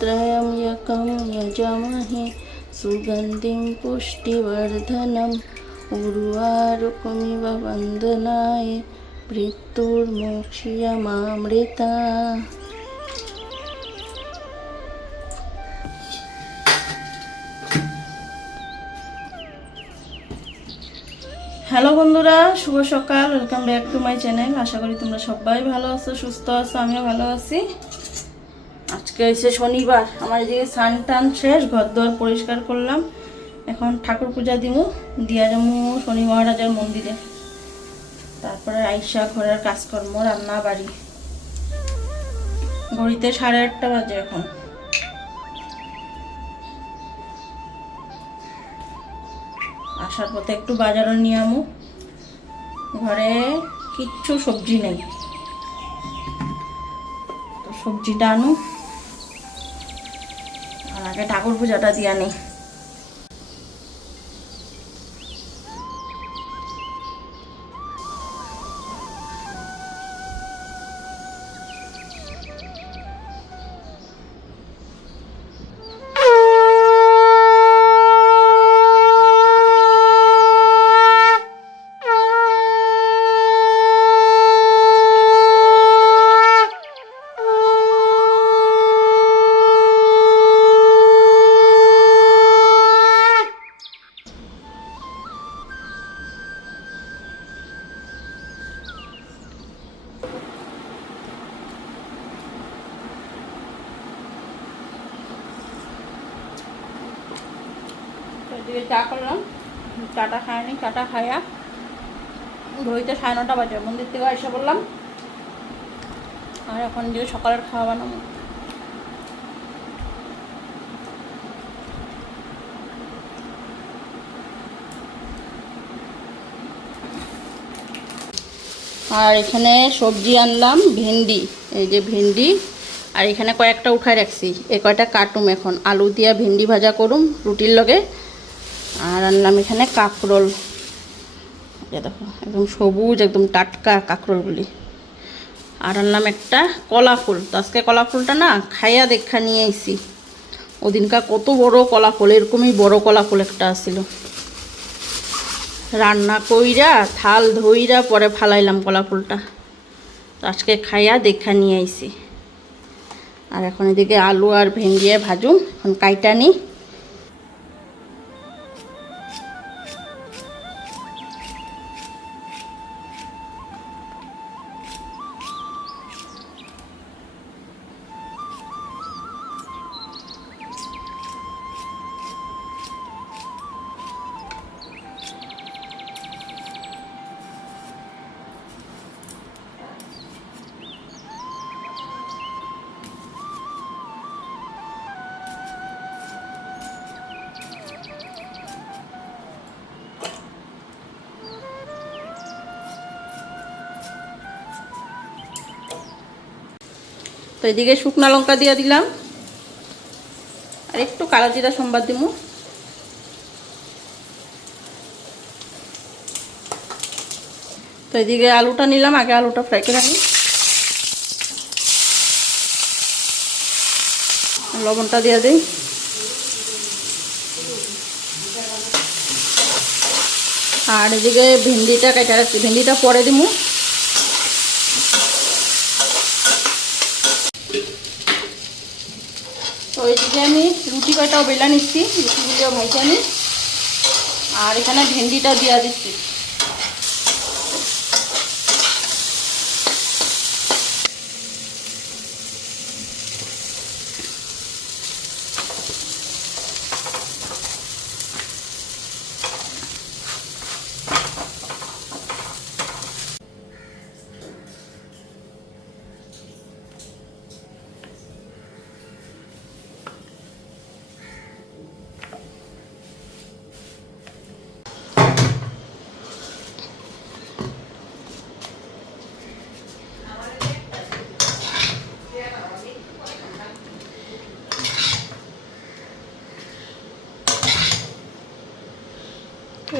त्र्यं यकं यजामहे सुगन्धिं पुष्टिवर्धनम् उर्वारुकमिव वन्दनाय मृत्युर्मोक्षयमामृता। হ্যালো বন্ধুরা, শুভ সকাল। Welcome back to my channel. আশা করি তোমরা সবাই ভালো আছো, সুস্থ আছো, আমিও ভালো আছি। আজকে হচ্ছে শনিবার, আমার এদিকে স্নান টান শেষ, ঘর দোয়ার পরিষ্কার করলাম। এখন ঠাকুর পূজা দিমু, দিয়া যাবো শনি মহারাজার মন্দিরে। তারপরে আইসা ঘরের কাজকর্ম, রান্না বাড়ি। ঘড়িতে 8:30 বাজে এখন। আসার পথে একটু বাজারও নিয়ে আমু, ঘরে কিচ্ছু সবজি নেই, তো সবজিটা আনু, আর আগে ঠাকুর পূজাটা দিয়া নেই। এদিকে চা করলাম, চাটা খায়নি, চাটা খাইয়া ঘড়িতে 9:30 বাজে মন্দির থেকে এসে বললাম। আর এখন যে সকালের খাওয়া বানাবো। আর এখানে সবজি আনলাম, ভেন্ডি, এই যে ভেন্ডি, আর এখানে কয়েকটা উঠায় রাখছি, এই কয়টা কাটুম। এখন আলু দিয়া ভেন্ডি ভাজা করুম রুটির লগে। আর আনলাম এখানে কাঁকরোল, দেখো একদম সবুজ, একদম টাটকা কাঁকরোলগুলি। আর আনলাম একটা কলা ফুল, তো আজকে কলা ফুলটা না খাইয়া দেখা নিয়ে আইছি। ওদিনকার কত বড় কলা ফুল, এরকমই বড় কলা ফুল একটা আসছিল। রান্না কইরা থাল ধইরা পরে ফালাইলাম কলা ফুলটা, তো আজকে খাইয়া দেখা নিয়ে আইছি। আর এখন এদিকে আলু আর ভেন্ডি ভাজুম, এখন কাইটা নিই। তো এদিকে শুকনা লঙ্কা দিয়ে দিলাম, আর একটু কালো জিরা সম্বাদ দিব। তো এদিকে আলুটা নিলাম, আগে আলুটা ফ্রাই করে নিই। লবণটা দিয়ে দিই। আর এদিকে ভেন্ডিটা কেটে রাখছি, ভেন্ডিটা পরে দিব। তো এইদিকে আমি রুটি কয়টাও বেলা নিচ্ছি, রুটিগুলিও ভাইজা নিই। আর এখানে ভেন্ডিটা দিয়ে দিচ্ছি।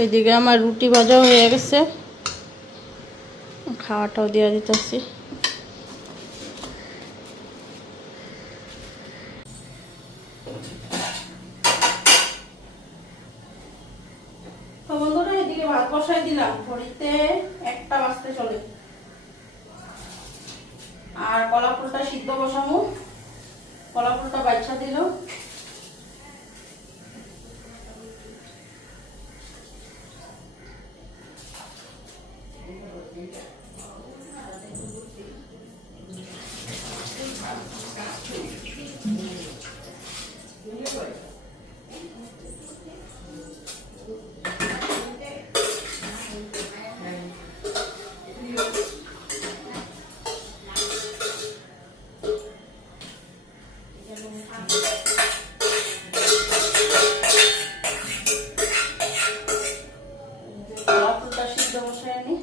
এইদিকে আমার রুটি ভাজা হয়ে গেছে, খাওয়াটাও দিয়ে দিতেছি। ভাত বসাই দিলাম, ঘড়িতে 1টা বাজতে চলে। আর কলা ফুলটা সিদ্ধ বসাবো, কলা ফুলটা বাইছা দিল। কলা ফুলটা সিদ্ধ বসাই নি।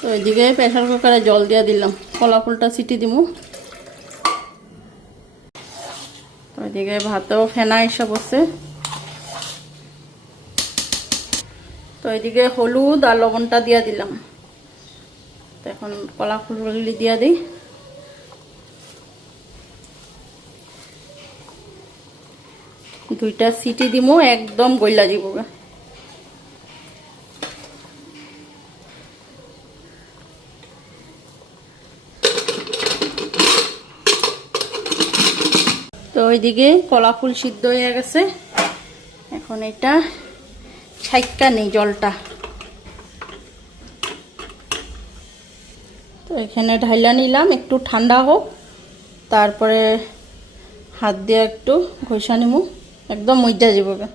তো এদিকে প্রেসার কুকারে জল দিয়ে দিলাম, কলা ফুলটা সিটি দিমু। তো এদিকে ভাতেও ফেনা এসে বসে। তো এদিকে হলুদ আর লবণটা দিয়ে দিলাম। তো এখন কলা ফুলগুলি দিয়ে দিই। দুইটা সিটি দিমু, একদম গইলা দিব। তো ওইদিকে কলা ফুল সিদ্ধ হয়ে গেছে, এখন এটা ছাইক্কা নেই জলটা। তো এখানে ঢাইলা নিলাম, একটু ঠান্ডা হোক, তারপরে হাত দিয়ে একটু ঘষা নিমু, একদম মজা যাবে।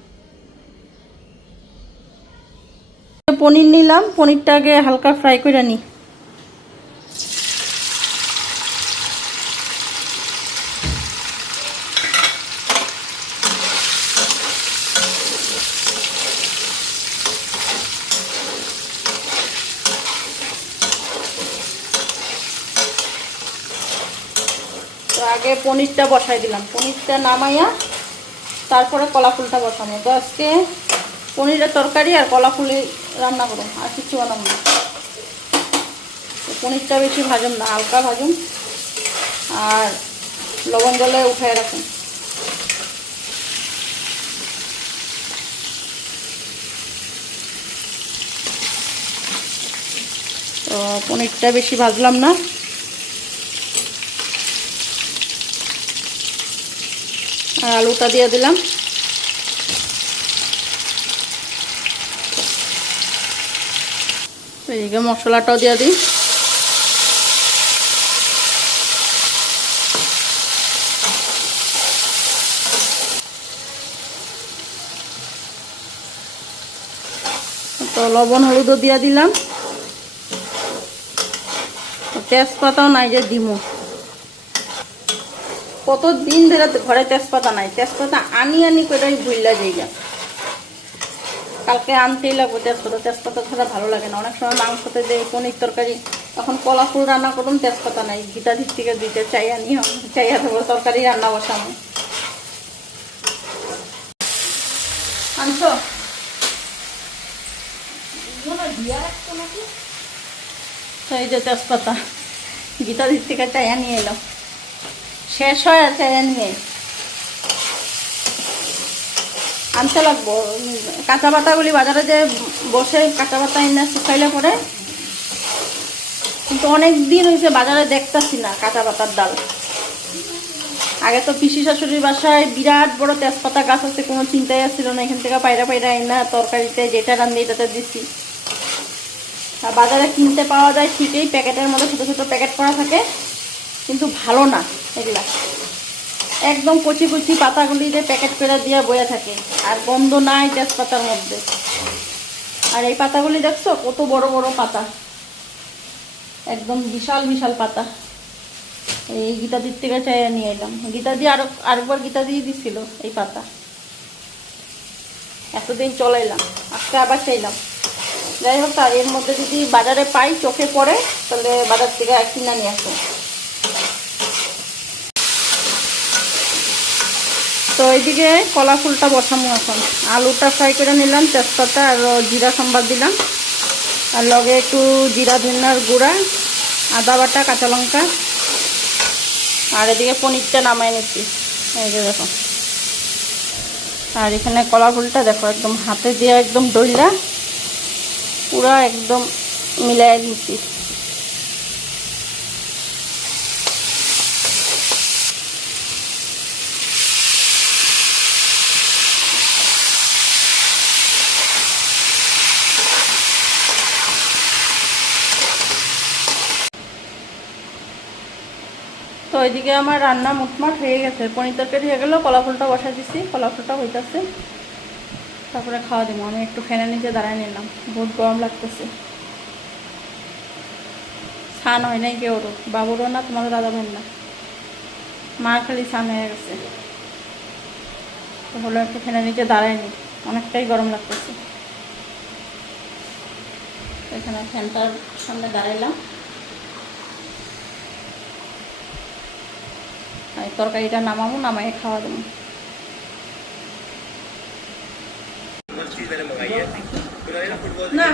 পনির নিলাম, পনিরটা আগে হালকা ফ্রাই করে নিই। তো আগে পনিরটা বসাই দিলাম, পনিরটা নামাইয়া তারপরে কলা ফুলটা বসাবো। তো আজকে পনিরের তরকারি আর কলা ফুলি রান্না করো, আর কিছু বানাবো না। তো পনিরটা বেশি ভাজুন না, হালকা ভাজুন আর লবণ জলে উঠায় রাখুন। তো পনিরটা বেশি ভাজলাম না। আর আলুটা দিয়ে দিলাম। এদিকে মশলাটাও দিয়ে দিই। তো লবণ হলুদও দিয়ে দিলাম। তেজপাতাও নাই যে দিমু, কতদিন ধরে ঘরে তেজপাতা নাই, তেজপাতা আনি আনি করে ভুললা যাইগা। কালকে আনতেই লাগবে তেজপাতা, তেজপাতা ছাড়া ভালো লাগে না। অনেক সময় মাংসতে যে পনির তরকারি, তখন কলা ফুল রান্না করুন, তেজপাতা নাই, গীতাদির থেকে দিতে চাই আনি, চাইয়া দেবো তরকারি রান্না বসানো। আনছো এই যে তেজপাতা গীতাদির থেকে চাইয়া নিয়ে এলাম, শেষ হয় আর চাইয়া নিয়ে আনতে লাগবো। কাঁচা পাতাগুলি বাজারে যে বসে কাঁচা পাতা এনে শুকাইলে পরে, কিন্তু অনেক দিন হয়েছে বাজারে দেখতেছি না কাঁচা পাতার ডাল। আগে তো পিসি শাশুড়ির বাসায় বিরাট বড় তেজপাতা গাছ আছে, কোনো চিন্তাই আসছিল না। এখান থেকে পায়রা পায়রা এনে তরকারিতে যেটা রান্ধি এটাতে দিচ্ছি। আর বাজারে কিনতে পাওয়া যায় ঠিকই, প্যাকেটের মধ্যে ছোটো ছোটো প্যাকেট করা থাকে, কিন্তু ভালো না এগুলা। একদম কচি কচি পাতাগুলি যে প্যাকেট করে দিয়ে বয়ে থাকে, আর গন্ধ নাই তেজপাতার মধ্যে। আর এই পাতাগুলি দেখছো কত বড় বড় পাতা, একদম বিশাল বিশাল পাতা। এই গীতাদির থেকে চাইয়া নিয়ে এলাম, গীতাদি আরেকবার গীতাদি দিছিল এই পাতা, এতদিন চলাইলাম, আজকে আবার চাইলাম। যাই হোক, আর এর মধ্যে যদি বাজারে পাই, চোখে পড়ে, তাহলে বাজার থেকে কিনা নিয়ে আসো। তো এইদিকে কলা ফুলটা বসামো এখন। আলুটা ফ্রাই করে নিলাম, তেজপাতা আর জিরা সম্বাদ দিলাম, আর লগে একটু জিরা ধনিয়ার গুঁড়া আদা বাটা, কাঁচা লঙ্কা, আর এদিকে পনিরটা নামাই নিচ্ছি, এই যে দেখো। আর এখানে কলা ফুলটা দেখো একদম হাতে দিয়ে একদম ডইলা পুরা একদম মিলাই দিচ্ছি। তো এদিকে আমার রান্না মুটমাট হয়ে গেছে, পনির তরকারি হয়ে গেল, কলা ফুলটা বসাই দিচ্ছি, কলা ফুলটা হইতেছে, তারপরে খাওয়া দিব। আমি একটু ফ্যানের নিচে দাঁড়ায় নিলাম, বহুত গরম লাগতেছে। স্নান হয় নাই কেউরও, বাবুরও না, তোমাদের দাদা ভাইয়ের না, মা খালি স্নান হয়ে গেছে। তো হলো একটু ফ্যানের নিচে দাঁড়ায়নি, অনেকটাই গরম লাগতেছে। এখানে ফ্যানটার সামনে দাঁড়াইলাম, তরকারিটা নামাবো, নামাই খাওয়া দেবো। না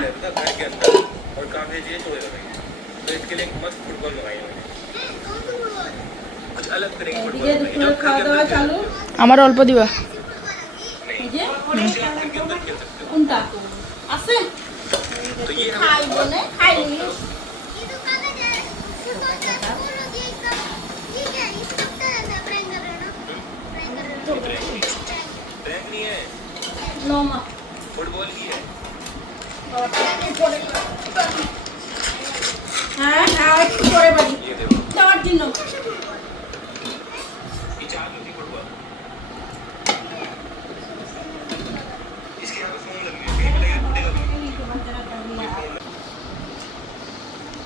আমার অল্প দিবা। কোনটা আছে হ্যাঁ হ্যাঁ একটু পরে বাড়ি যাওয়ার জন্য।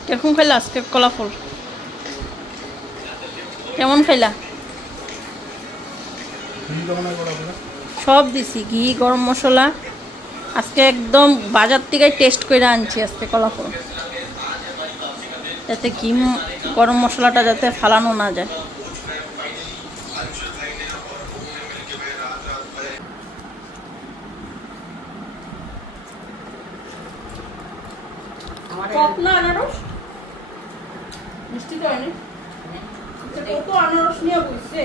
কেমন খাইলা আজকে কলা ফুল? কেমন খাইলা? সব দিছি, ঘি, গরম মশলা, আজকে একদম বাজার থেকে টেস্ট করে আনছি আজকে কলা ফুল, যাতে ঘি গরম মশলাটা যাতে ফালানো না যায়। আনারস মিষ্টি তো হয়নি, কত আনারস নিয়ে বসছে।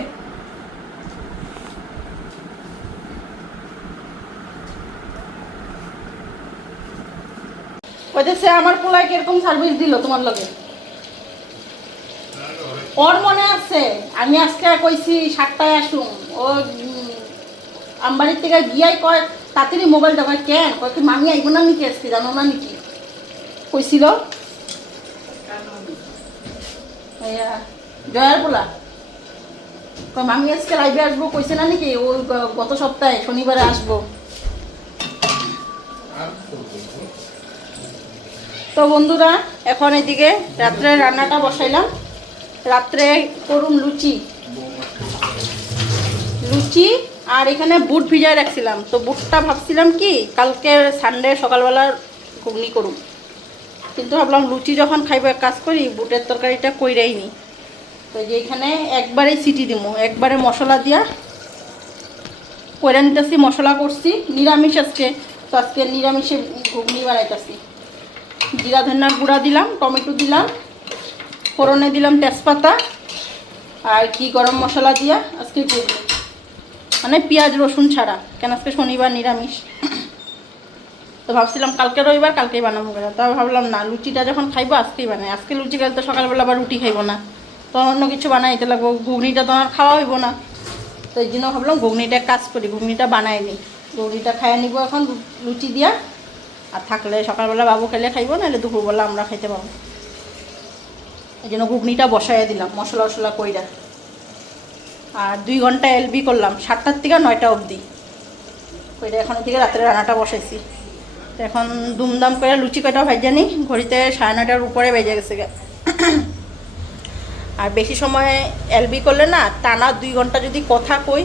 ওইদেশে আমার পোলায় কিরকম সার্ভিস দিল তোমার লগে? ওর মনে আছে আমি আজকে কইছি 7টায় আসুন, ও আমবাড়ির থেকে গিয়াই কয় তাড়াতাড়ি মোবাইলটা কয় কেন, কয় কি মামি আইব না নাকি আজকে, জানো না নাকি কইছিল জয়ার পোলা, কয় মামি আজকে লাইভে আসবো কইছে না নাকি, ও গত সপ্তাহে শনিবারে আসবো। তো বন্ধুরা এখন এদিকে রাত্রে রান্নাটা বসাইলাম, রাত্রে করুন লুচি, লুচি আর এখানে বুট ভিজায় রাখছিলাম। তো বুটটা ভাবছিলাম কি কালকে সানডে সকালবেলা ঘুগনি করুম, কিন্তু ভাবলাম লুচি যখন খাইব এক কাজ করি বুটের তরকারিটা কইরাই নি। তো যে এখানে একবারেই সিটি দিব, একবারে মশলা দিয়া কইরা নিতেছি, মশলা করছি নিরামিষ আজকে, তো আজকে নিরামিষে ঘুগনি বানাইতেছি। জিরা ধনিয়ার গুঁড়া দিলাম, টমেটো দিলাম, ফোড়নে দিলাম তেজপাতা আর ঘি গরম মশলা দিয়া আজকে করবো, মানে পেঁয়াজ রসুন ছাড়া, কেন আজকে শনিবার নিরামিষ। তো ভাবছিলাম কালকে রবিবার কালকেই বানাবো কেন, তবে ভাবলাম না লুচিটা যখন খাইবো আজকেই বানাই, আজকে লুচি খেলে তো সকালবেলা আবার রুটি খাইবো না, তো অন্য কিছু বানাইতে লাগবো, ঘুগনিটা তো আর খাওয়া হইব না। তো এই জন্য ভাবলাম ঘুগনিটা কাজ করি, ঘুগনিটা বানাই নিই, ঘুগনিটা খাইয়ে নিবো এখন লুচি দিয়া, আর থাকলে সকালবেলা বাবু খেলে খাইবো, নাহলে দুপুরবেলা আমরা খাইতে পারবো। এই জন্য ঘুগনিটা বসাইয়া দিলাম মশলা টশলা কইরা, আর 2 ঘন্টা এলবি করলাম 7টার থেকে 9টা অবধি কইরা, এখন থেকে রাত্রে রান্নাটা বসাইছি। তো এখন দুমদাম করে লুচি কয়টা ভাইজানি, ঘড়িতে 9:30টার উপরে বেজে গেছে। আর বেশি সময় এলবি করলে না টানা 2 ঘন্টা যদি কথা কই,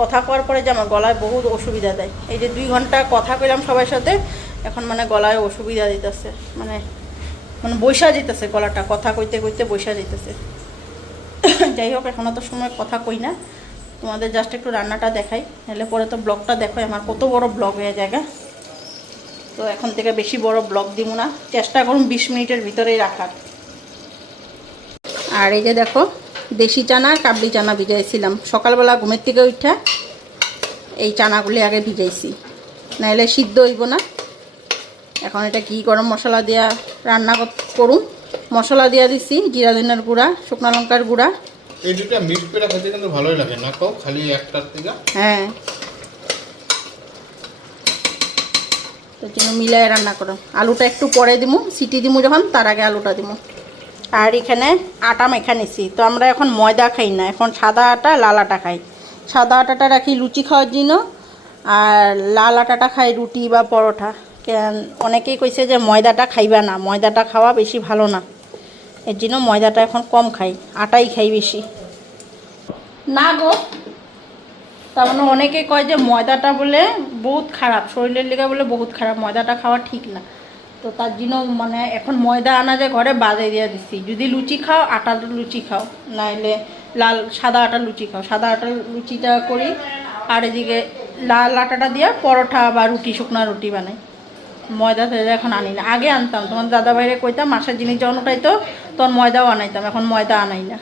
কথা কওয়ার পরে যে আমার গলায় বহুত অসুবিধা দেয়, এই যে 2 ঘন্টা কথা কইলাম সবার সাথে, এখন মানে গলায় অসুবিধা দিতেছে, মানে মানে বৈশা যেতেছে গলাটা, কথা কইতে কইতে বৈশা যেতেছে। যাই হোক এখন তো সময় কথা কই না, তোমাদের জাস্ট একটু রান্নাটা দেখাই, নাহলে পরে তো ব্লগটা দেখো আমার কত বড় ব্লগ হয়ে যায়। তো এখন থেকে বেশি বড় ব্লগ দিব না, চেষ্টা করুন 20 মিনিটের ভিতরেই রাখার। আর এই যে দেখো দেশি চানা কাবলি চানা ভিজাইছিলাম সকালবেলা ঘুমের থেকে উঠা এই চানাগুলি আগে ভিজাইছি, নাহলে সিদ্ধ হইব না। এখন এটা কি গরম মশলা দিয়া রান্না করুম। মশলা দিয়া দিছি জিরা ধনিয়ার গুঁড়া, শুকনো লঙ্কার গুঁড়া। এই দুটো মিক্স করে খেতে কিন্তু ভালোই লাগে না কও, খালি একটার থেকে। হ্যাঁ, তার জন্য মিলাই রান্না করো। আলুটা একটু পরে দিমু, সিটি দিমু যখন, তার আগে আলুটা দিমু। আর এখানে আটা মেখা নিছি। তো আমরা এখন ময়দা খাই না, এখন সাদা আটা লাল আটা খাই। সাদা আটাটা রাখি লুচি খাওয়ার জন্য, আর লাল আটাটা খাই রুটি বা পরোটা। কেন অনেকেই কইছে যে ময়দাটা খাইবা না, ময়দাটা খাওয়া বেশি ভালো না, এর জন্য ময়দাটা এখন কম খাই, আটাই খাই বেশি। না গো, তার মানে অনেকে কয় যে ময়দাটা বলে বহুত খারাপ, শরীরের লেগে বলে বহুত খারাপ, ময়দাটা খাওয়া ঠিক না। তো তার জন্য মানে এখন ময়দা আনা যায় ঘরে, বাজে দিয়ে দিচ্ছি। যদি লুচি খাও আটার লুচি খাও, নাইলে সাদা আটার লুচি খাও। সাদা আটার লুচিটা করি, আর এদিকে লাল আটাটা দিয়ে পরোটা বা রুটি, শুকনো রুটি বানাই। ময়দা এখন আনি না, আগে আনতাম। তোমার দাদা ভাইরে কইতাম মাসের জিনিস যখন উঠাইতো তখন ময়দাও আনাইতাম, এখন ময়দা আনাই না।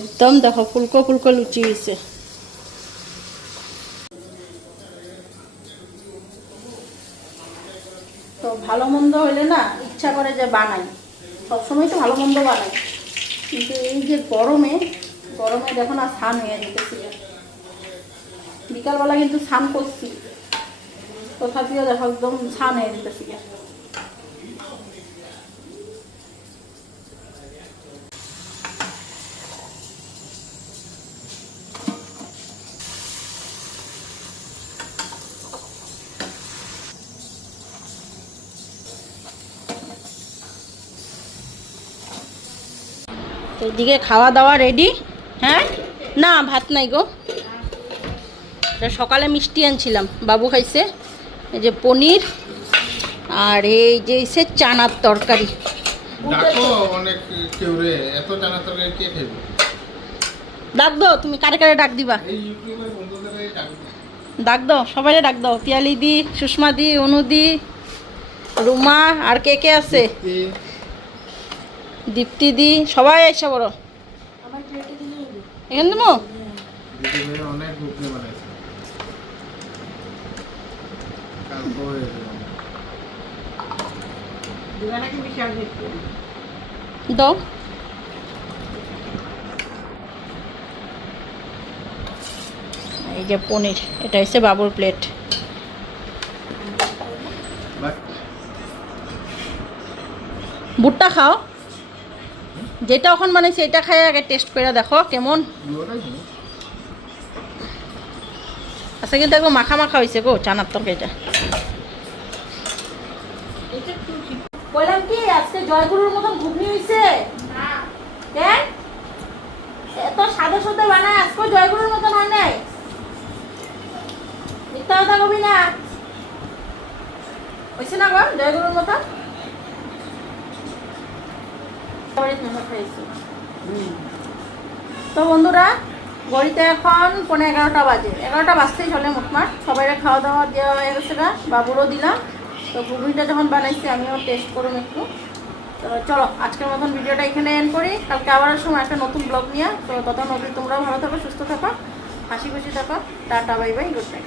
একদম দেখো ফুলকো ফুলকো লুচি হয়েছে। তো ভালো মন্দ হইলে না ইচ্ছা করে যে বানাই, সবসময় তো ভালো মন্দ বানাই, কিন্তু এই যে গরমে দেখো না স্নান হয়ে যেতেছি। বিকালবেলা কিন্তু স্নান করছি, তথাপিও দেখো একদম স্নান হয়ে যেতেছি। এদিকে খাওয়া দাওয়া রেডি। হ্যাঁ, না ভাত নাই গো, সকালে মিষ্টি আনছিলাম, বাবু খাইছে। এই যে পনির, আর এই যে এসে চানার তরকারি। ডাকো অনেক কেউ রে, এত চানা তরকারি কে খাইবে? ডাক দাও, তুমি কারে কারে ডাক দিবা? এই ইউটিউবের বন্ধুদের ডাক দাও। ডাক দাও, সবাই ডাক দাও। পিয়ালি দি, সুষমা দি, অনু দি, রুমা, আর কে কে আছে? দীপ্তি দি, সবাই এসে বড় এখানে দেবো। দিদি অনেক ঘুগনি বানাইছে, কালকে হয়ে যাবে। দিবানাকে বিশাল দেখতে দাও। এই যে পনির, এটা হচ্ছে বাবুর প্লেট। বুটটা খাও, যেটা এখন বানাইছে এটা খাই আগে টেস্ট করে দেখো কেমন আচ্ছা। কিন্তু একদম মাখা মাখা হয়েছে গো চানার তরকারিটা। বললাম কি আজকে জয়গুরুর মতন ঘুগনি হয়েছে? কেন এত সাদা সাদা বানায়, আজকে জয়গুরুর মতন হয় নাই? মিথ্যা কথা কবি না, হয়েছে না গো জয়গুরুর মতন? তো বন্ধুরা, ঘড়িতে এখন 11:15 বাজে, 11টা বাজতেই চলে মোটমাট। সবাই খাওয়া দাওয়া দেওয়া হয়ে গেছে, বাবুরও দিলাম। তো ঘুগনিটা যখন বানাইছি আমিও টেস্ট করুন একটু। তো চলো আজকের মতন ভিডিওটা এখানে এন্ড করি, কালকে আবার সময় একটা নতুন ব্লগ নিয়ে। তো তখন অবধি তোমরাও ভালো থাকো, সুস্থ থাকো, হাসি খুশি থাকো। Tata, bye bye, good night.